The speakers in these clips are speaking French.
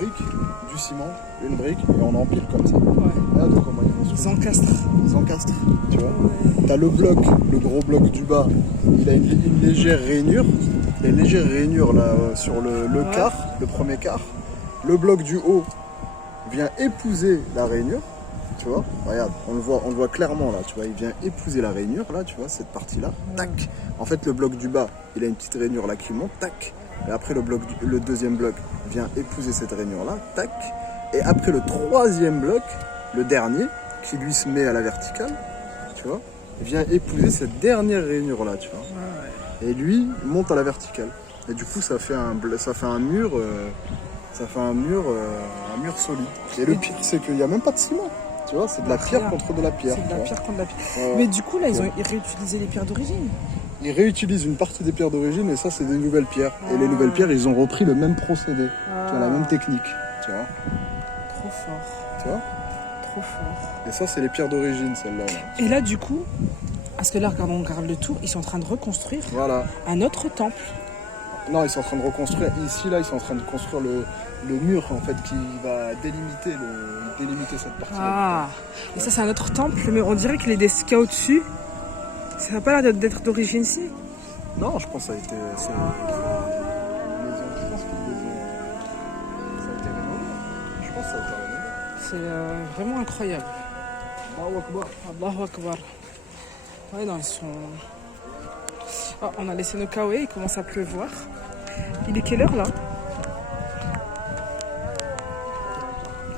brique, du ciment, une brique, et on empile comme ça. Ouais. Regarde comment ils vont se Ils encastrent. Ils encastrent, tu vois. Ouais. T'as le bloc, le gros bloc du bas, il a une légère rainure. Il y a une légère rainure là sur le Ouais. quart, le premier quart. Le bloc du haut vient épouser la rainure, tu vois. Regarde, on le voit clairement là, tu vois. Il vient épouser la rainure là, tu vois, cette partie-là. Tac. En fait, le bloc du bas, il a une petite rainure là qui monte, tac. Et après, le deuxième bloc vient épouser cette rainure là, tac. Et après, le troisième bloc, le dernier, qui lui se met à la verticale, tu vois, vient épouser cette dernière rainure là, tu vois. Ouais. Et lui monte à la verticale. Et du coup, ça fait un mur, un mur solide. Et le pire, c'est qu'il n'y a même pas de ciment. Tu vois, c'est de la pierre contre de la pierre. C'est de tu la vois. pierre contre de la pierre. Ouais. Mais du coup, là, ils réutilisé les pierres d'origine. Ils réutilisent une partie des pierres d'origine et ça, c'est des nouvelles pierres. Et les nouvelles pierres, ils ont repris le même procédé. Tu vois, la même technique. Tu vois. Trop fort. Tu vois. Trop fort. Et ça, c'est les pierres d'origine, celle-là. Là. Et là, du coup, parce que là, regardons, on regarde le tour, ils sont en train de reconstruire Voilà. un autre temple. Non, ils sont en train de reconstruire. Ici, là, ils sont en train de construire le mur, en fait, qui va délimiter cette partie. Ah. Et ça, c'est un autre temple, mais on dirait qu'il y a des scouts au-dessus. Ça n'a pas l'air d'être d'origine ici. Non, je pense que ça a été. Je pense que ça a été rénové. Je pense que ça a été rénové. C'est vraiment incroyable. Allahu Akbar. Allahu Akbar. Ouais, non, ils sont. Oh, on a laissé nos kawaii, il commence à pleuvoir. Il est quelle heure là?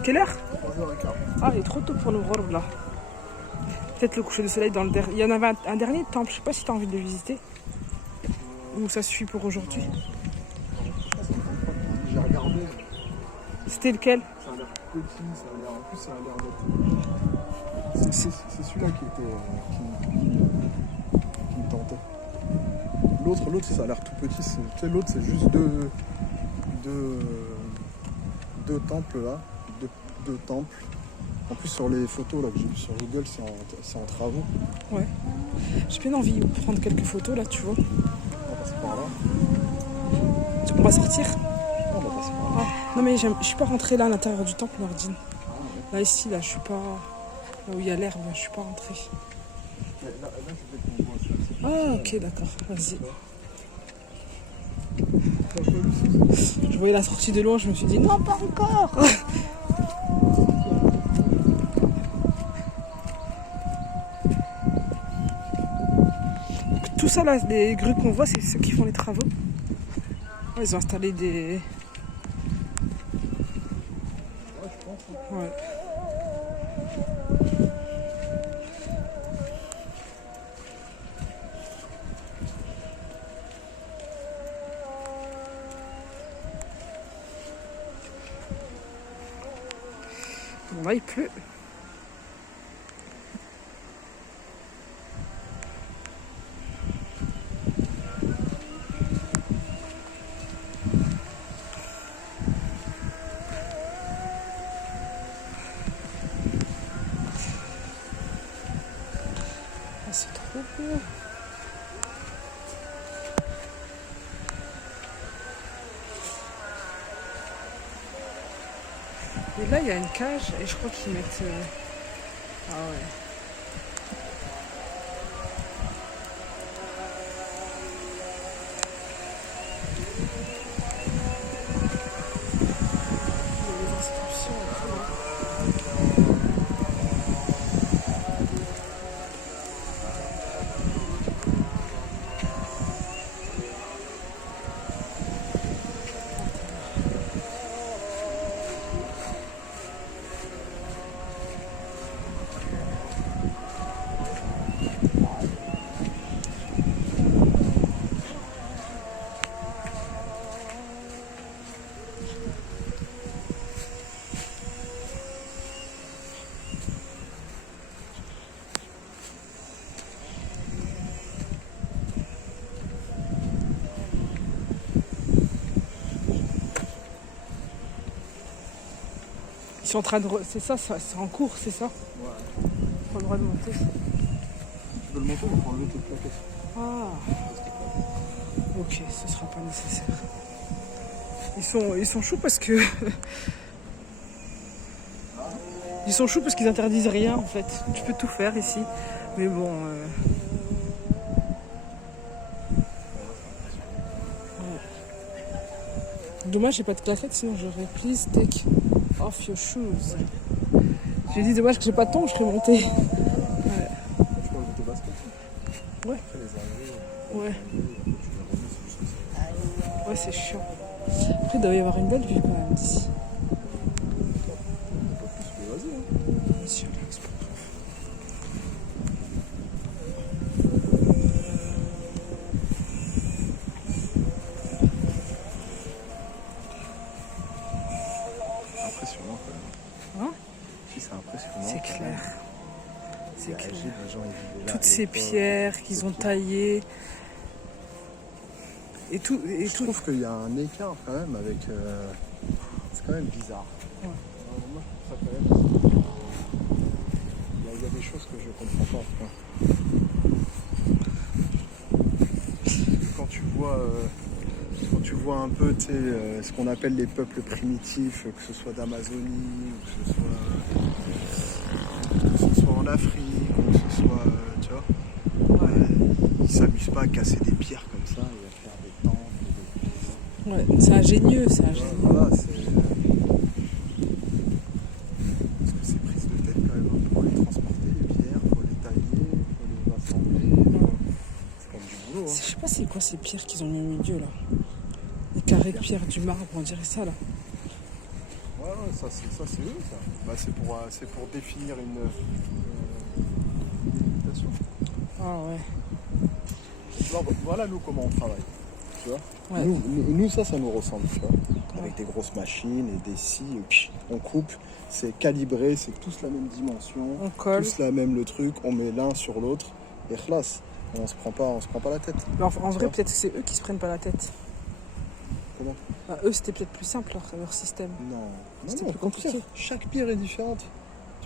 Quelle heure? 3h15. Ah, il est trop tôt pour le Ghorb là. Peut-être le coucher de soleil dans le dernier. Il y en avait un dernier temple, je sais pas si tu as envie de le visiter. Ou ça suffit pour aujourd'hui. J'ai regardé. C'était lequel? Ça a l'air petit, en plus ça a l'air d'être. C'est celui-là qui me tentait. L'autre ça a l'air tout petit. Tu sais, l'autre c'est juste deux temples là. Deux temples. En plus sur les photos là que j'ai vues sur Google c'est en travaux. Ouais. J'ai bien envie de prendre quelques photos là, tu vois. On va passer par là. On va sortir. On va passer par là. Ah. Non mais je suis pas rentrée là à l'intérieur du temple Nordine. Là ici, là je suis pas. Là où il y a l'herbe, je suis pas rentrée. Là c'est qu'on voit ça. Ah ok d'accord, vas-y. Je voyais la sortie de loin, je me suis dit non pas encore. Tout ça là, les grues qu'on voit, c'est ceux qui font les travaux. Ils ont installé des. Ouais. Bon là il pleut. Ah, c'est trop beau. Et là il y a une cage et je crois qu'ils mettent. Ah ouais. Il y a les inscriptions et tout. Ils sont en train de. C'est ça, c'est en cours, c'est ça? Ouais. Pas le droit de monter. Tu veux le monter, il faut enlever tes plaquettes. Ah. Ok, ce sera pas nécessaire. Ils sont chauds parce que... Ils sont chauds parce qu'ils interdisent rien en fait. Tu peux tout faire ici. Mais bon... Dommage, j'ai pas de claquettes, sinon j'aurais please take off your shoes. J'ai dit dommage que j'ai pas de temps, je serais montée. Tu vois, tes baskets. Ouais. Après, les enlever, Ouais. tu les remets, c'est juste ça. Ouais, c'est chiant. Après, il doit y avoir une belle vue quand même d'ici. Pas plus, mais vas-y, hein. Monsieur, là, c'est pas grave. Impressionnant quand même. Hein? Si, c'est impressionnant. C'est quand clair. même. C'est Il y a clair. âgé, les gens, ils vivaient là Toutes à ces l'époque. pierres qu'ils ont taillées. Et tout. Et Je tout. trouve qu'il y a un écart quand même avec. C'est quand même bizarre. Ouais. Moi, je trouve ça quand même. Il y a des choses que je comprends pas. Quoi. Quand tu vois un peu tu sais, ce qu'on appelle les peuples primitifs, que ce soit d'Amazonie, ou que ce soit en Afrique, ou que ce soit. Tu vois, ils s'amusent pas à casser des pierres comme ça et à faire des temples. Ouais, c'est ingénieux, c'est ingénieux. Voilà, c'est. Parce que c'est prise de tête quand même. Il faut les transporter, les pierres, il faut les tailler, il faut les assembler. C'est comme du boulot. Hein. Je sais pas c'est quoi ces pierres qu'ils ont mis au milieu là. Les carrés de pierre, du marbre, on dirait ça là. Ouais, ça c'est eux ça. Bah, c'est pour définir une limitation. Ah ouais. Tu vois, voilà nous comment on travaille. Tu vois Ouais. nous ça nous ressemble, tu vois. Avec des grosses machines et des scies, on coupe, c'est calibré, c'est tous la même dimension, On colle. tous la même le truc, on met l'un sur l'autre et classe. On se prend pas la tête. Mais en vrai, vois peut-être que c'est eux qui se prennent pas la tête. Comment? Bah, eux, c'était peut-être plus simple leur système. C'était Non, plus compliqué. au contraire, chaque pierre est différente.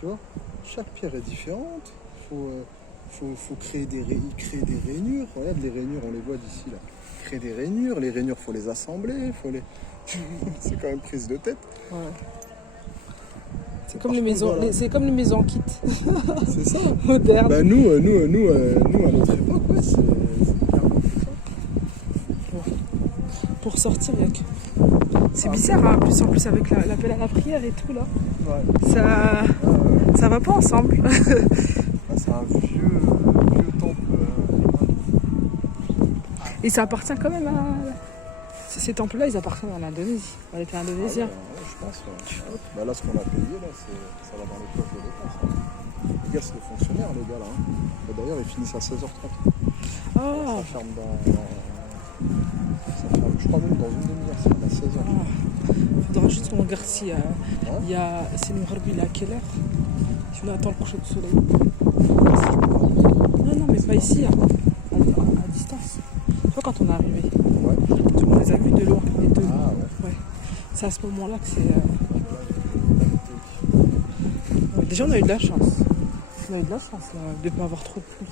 Tu vois, chaque pierre est différente. Faut créer des rainures. Regarde les rainures, on les voit d'ici là. Créer des rainures, les rainures faut les assembler, c'est quand même prise de tête. Ouais. C'est comme les maisons, voilà. c'est comme les maisons en kit C'est ça. modernes. Bah nous à notre époque, ouais, c'est clairement ça. Pour sortir, il y a que... C'est bizarre, hein, en plus avec l'appel à la prière et tout là. Ouais. Ça va pas ensemble. Bah, c'est un vieux temple. Et ça appartient quand même à... Ces temples-là, ils appartiennent à l'Indonésie, à l'État indonésien. Ouais, je pense. Ouais. Bah là, ce qu'on a payé, là, ça va dans les poches de l'État. Ça. Les gars, c'est des fonctionnaires, les gars, là. Hein. Bah, d'ailleurs, ils finissent à 16h30. Ah, Ça ferme je crois même dans une demi-heure, ça ferme à 16h. faudra juste qu'on regarde si il y a... C'est le Mouharbi, il est à quelle heure? Si on attend le coucher du soleil. Non, mais pas ici, hein. À distance. Tu vois, quand on est arrivé, Ouais. on les a vus de loin, les deux. Ah ouais. Ouais. C'est à ce moment-là que c'est... Ouais, déjà, on a eu de la chance. On a eu de la chance là, de ne pas avoir trop de pluie.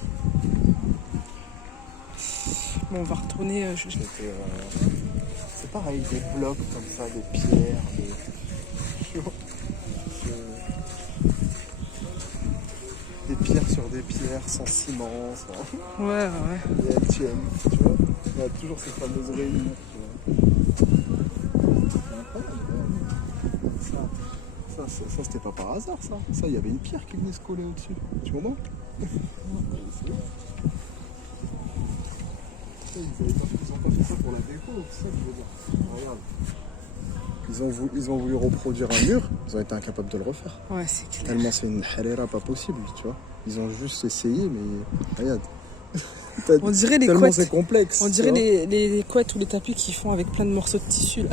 Bon, on va retourner. C'est pareil, des blocs comme ça, des pierres, des pierres sur des pierres, sans ciment, sans... Ouais. Et elles tiennent, tu vois. Il y a toujours ces fameuses réunions, tu vois. C'est incroyable. Ça, c'était pas par hasard, ça. Ça, il y avait une pierre qui venait se coller au-dessus. Tu comprends? Ils ont pas fait ça pour la déco, c'est ça que je veux dire. Regarde. Ils ont voulu reproduire un mur, ils ont été incapables de le refaire. Ouais, c'est clair. Tellement c'est une harira pas possible, tu vois. Ils ont juste essayé, mais regarde. On dirait les Tellement couettes. c'est complexe. On dirait les couettes ou les tapis qu'ils font avec plein de morceaux de tissu là.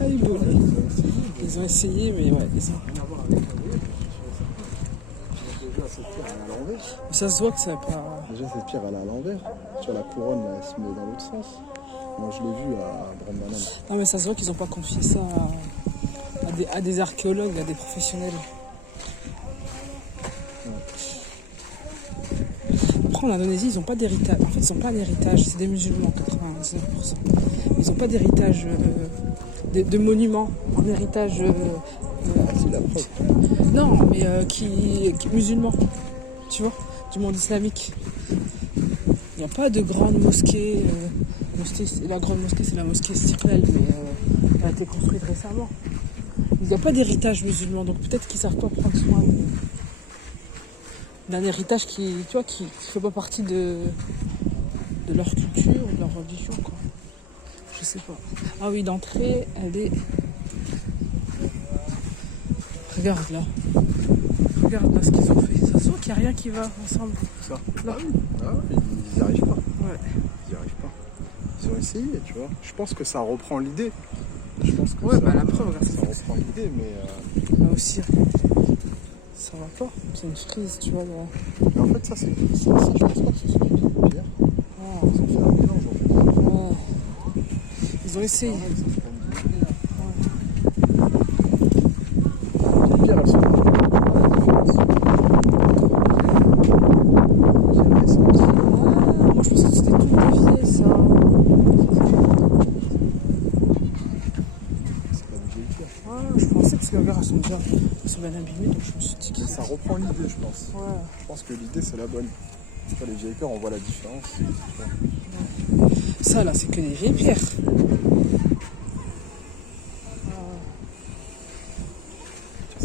Ah, il est beau, là. Ils ont essayé, mais ouais. Déjà, cette pierre, elle est à l'envers. Ça se voit que ça n'a pas. Déjà, cette pierre, elle est à l'envers. Tu vois, la couronne, là, elle se met dans l'autre sens. Moi, je l'ai vu à Brambanan. Non, mais ça se voit qu'ils n'ont pas confié ça à des archéologues, à des professionnels. Après, en Indonésie, ils n'ont pas d'héritage. En fait, ils n'ont pas un héritage. C'est des musulmans, 99%. Ils n'ont pas d'héritage de monuments en héritage. C'est la preuve. Non, mais qui musulmans, tu vois, du monde islamique. Il n'y a pas de grande mosquée. La grande mosquée, c'est la mosquée Istiqlal, mais elle a été construite récemment. Il n'y a pas d'héritage musulman, donc peut-être qu'ils ne savent pas prendre soin d'un héritage qui fait pas partie de leur culture ou de leur religion, quoi. Je sais pas. Ah oui, l'entrée, elle est... Regarde là. Regarde là ce qu'ils ont fait. Ça se voit qu'il n'y a rien qui va ensemble. Ça. Là. Ah, ils n'y arrivent pas. Ouais. Ils n'y arrivent pas. Ils ont essayé, tu vois. Je pense que ça reprend l'idée. Je pense que Ouais, ça, la preuve, regarde. ça reprend l'idée, mais... Là aussi, regarde. Ça va pas. C'est une frise, tu vois. Là. Mais en fait, ça, je pense pas que ce soit une pierre. Oh. Ils ont fait un mélange, en fait. Oh. Ils ont essayé. Les pierres, elles sont... Moi, je pensais que c'était tout dévié, ça. C'est pas une vieille pierre. Je pensais parce que les gars elles sont bien abîmées, donc je me suis dit que Mais ça reprend l'idée, je pense. ouais. Je pense que l'idée, c'est la bonne. Tu vois, les vieilles pierres, on voit la différence. Ça là, c'est que des vieilles pierres. Ça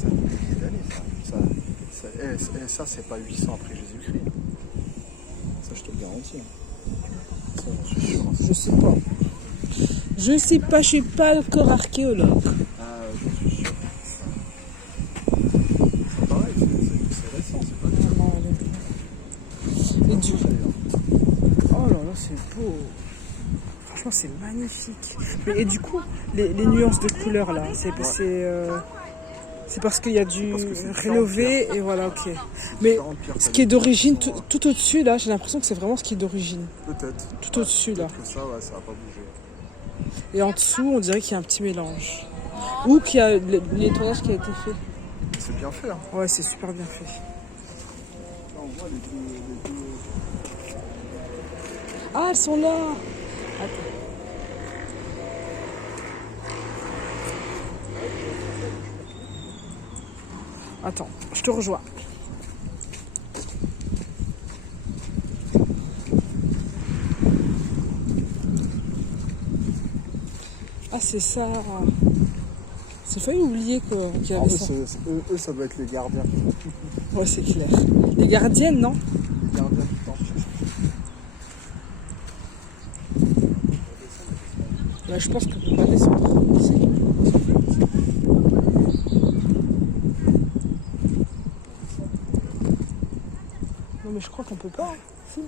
a des milliers d'années, ça, c'est pas 800 après Jésus-Christ. Ça, je te le garantis. Ça, j'en suis sûr. Je sais pas. Je sais pas, je suis pas encore archéologue. Ah, j'en suis sûr. C'est pareil, c'est récent, c'est pas du Et du tout. oh là là, c'est beau. Franchement, c'est magnifique. Et du coup, les nuances de couleurs là, c'est parce qu'il y a du parce que c'est rénové et voilà, ok. Mais ce qui est d'origine, tout au-dessus là, j'ai l'impression que c'est vraiment ce qui est d'origine. Peut-être. Tout au-dessus là. Peut-être que ça, ouais, ça va pas bouger. Et en dessous, on dirait qu'il y a un petit mélange. Ou qu'il y a le nettoyage qui a été fait. C'est bien fait, hein. Ouais, c'est super bien fait. Là, on voit les deux... Ah, elles sont là. Attends, je te rejoins. Ah, c'est ça. C'est failli oublier qu'il y avait ça. Eux, ça doit être les gardiens. Ouais, c'est clair. Les gardiennes, non? Les gardiens du temple. Ouais, je pense qu'on peut pas descendre. Si. Non, mais je crois qu'on peut pas. Si.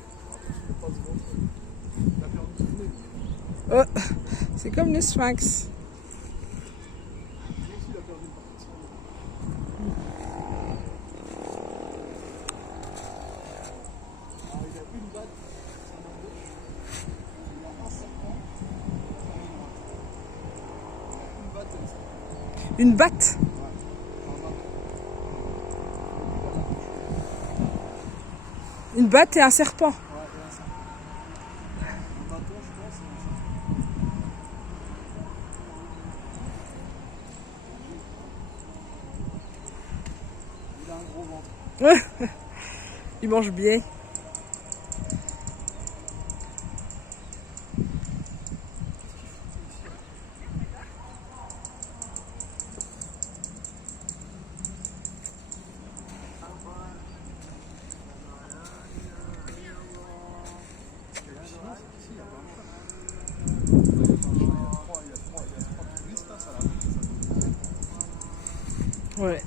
Oh, c'est comme le Sphinx. Une batte. Une batte et un serpent. Il a un gros ventre. Il mange bien. Ouais.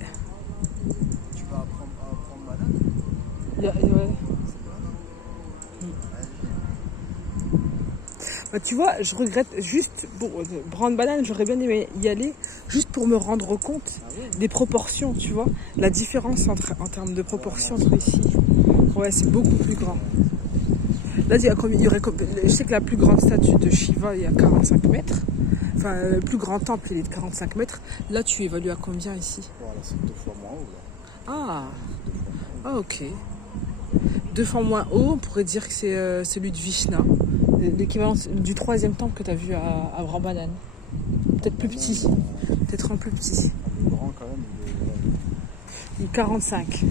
Tu vas apprendre malade. Ouais. Bah, tu vois, je regrette juste pour Brand Banane, j'aurais bien aimé y aller juste pour me rendre compte des proportions, tu vois, la différence en termes de proportions entre ici. Ouais, c'est beaucoup plus grand. Là, je sais que la plus grande statue de Shiva est à 45 mètres. Enfin, le plus grand temple, il est de 45 mètres. Là, tu évalues à combien ici? Voilà, c'est 2 fois moins haut. Là. Ah, ok. 2 fois moins haut, on pourrait dire que c'est celui de Vishnu, l'équivalent du 3e temple que tu as vu à Brand Banane. peut-être plus petit. Peut-être en plus petit. Le grand quand même, Il est 45.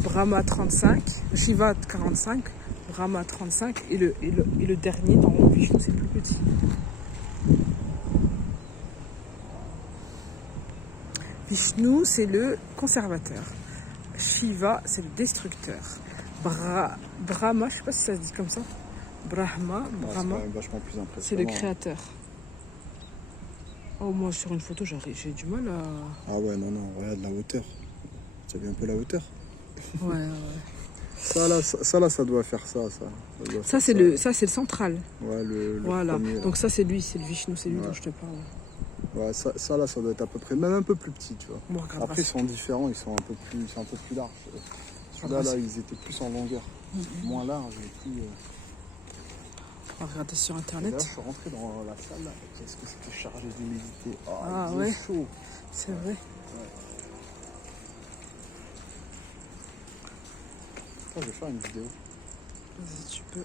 Brahma 35. Shiva 45. Brahma 35. Et le dernier dans le Vishnu, c'est plus petit. Vishnu, c'est le conservateur. Shiva, c'est le destructeur. Brahma, je sais pas si ça se dit comme ça. Brahma, c'est quand même vachement plus impressionnant. c'est le créateur. Oh, moi sur une photo, j'ai du mal à. Ah ouais, non, regarde la hauteur. Tu as vu un peu la hauteur? Ouais. Ça doit faire ça. Ça, c'est le central. Ouais, le Voilà. premier, là. Donc ça, c'est lui, c'est le Vishnu, c'est lui Ouais. dont je te parle. Ouais, ça doit être à peu près, même un peu plus petit, tu vois. Bon, regarde, Après, ils sont différents, ils sont un peu plus larges. Celui-là, là, ils étaient plus en longueur. Moins large et plus... on va regarder sur D'ailleurs, internet. je suis rentré dans la salle, là. Qu'est-ce que c'était chargé d'humidité. Ah, il faisait ouais. chaud. C'est vrai. Je vais faire une vidéo. Vas-y, tu peux.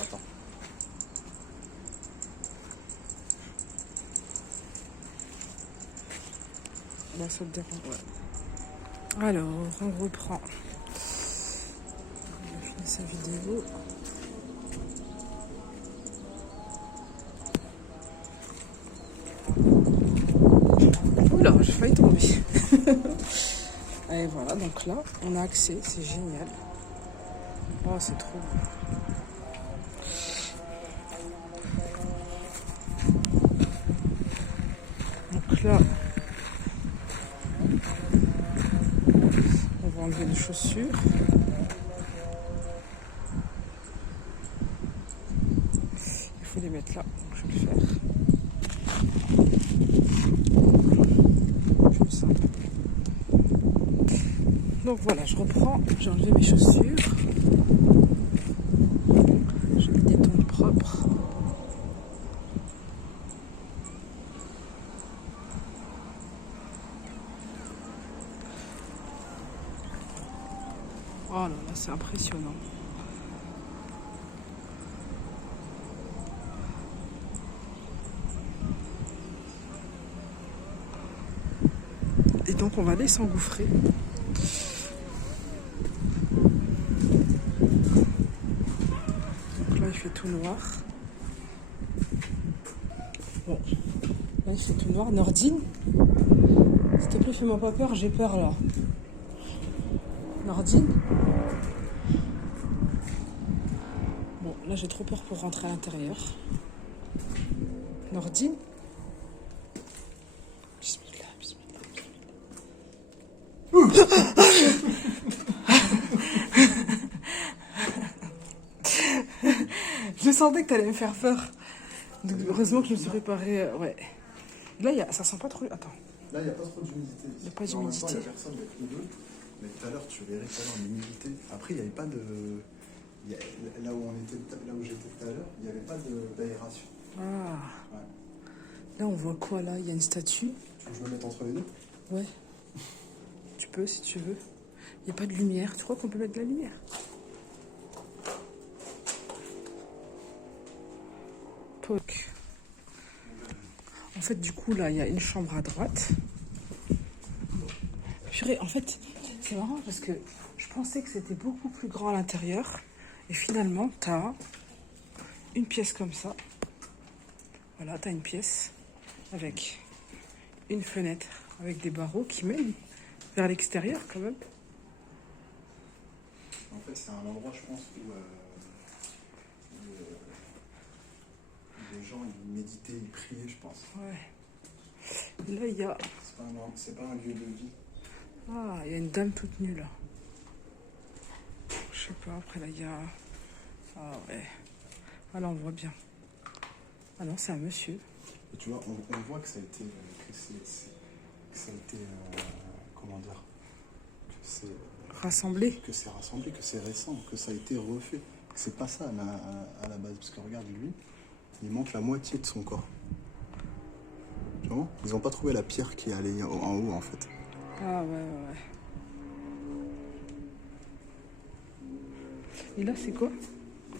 Attends. Là, ça te dérange. Ouais. Alors, on reprend. On a fini sa vidéo. Oula, j'ai failli tomber. Et voilà, donc là, on a accès, c'est génial. Oh, c'est trop beau. Donc là, on va enlever les chaussures. Il faut les mettre là, donc je vais le faire. Comme ça. Donc voilà, je reprends, j'ai enlevé mes chaussures. Je vais les détendre propres. Oh là là, c'est impressionnant. Et donc on va aller s'engouffrer. Donc là il fait tout noir. Bon, là il fait tout noir. Nordine, s'il te plaît, fais-moi pas peur, j'ai peur là. Nordine. Bon, là j'ai trop peur pour rentrer à l'intérieur. Nordine. Bismillah, bismillah. Je sentais que t'allais me faire peur. Donc, heureusement que je me suis préparée. Ouais. Là, ça sent pas trop. Attends. Là, il n'y a pas trop d'humidité. Il n'y a pas En même temps, d'humidité. il n'y a personne, il n'y a que nous deux. Mais tout à l'heure, tu verrais tout à l'heure l'humidité. Après, il n'y avait pas de... Là où j'étais tout à l'heure, il n'y avait pas d'aération. Ah. Ouais. Là, on voit quoi là? Il y a une statue. Tu veux que je me mette entre les deux? Ouais. Tu peux si tu veux. Il n'y a pas de lumière. Tu crois qu'on peut mettre de la lumière? Poc. En fait, du coup, là, il y a une chambre à droite. Purée, en fait, c'est marrant parce que je pensais que c'était beaucoup plus grand à l'intérieur. Et finalement, tu as une pièce comme ça. Voilà, tu as une pièce avec une fenêtre avec des barreaux qui mènent vers l'extérieur quand même. En fait, c'est un endroit, je pense, où les gens ils méditaient, ils priaient, je pense. Ouais. Et là, il y a... C'est pas un lieu de vie. Ah, il y a une dame toute nue là. Je sais pas, après là, il y a... Ah ouais. Ah là, on voit bien. Ah non, c'est un monsieur. Et tu vois, on voit que ça a été... comment dire? Que c'est... Rassemblé. Que c'est rassemblé, que c'est récent, que ça a été refait. C'est pas ça à la base, parce que regarde lui, il manque la moitié de son corps. Tu vois? Ils n'ont pas trouvé la pierre qui est allée en haut en fait. Ah ouais. Et là, c'est quoi?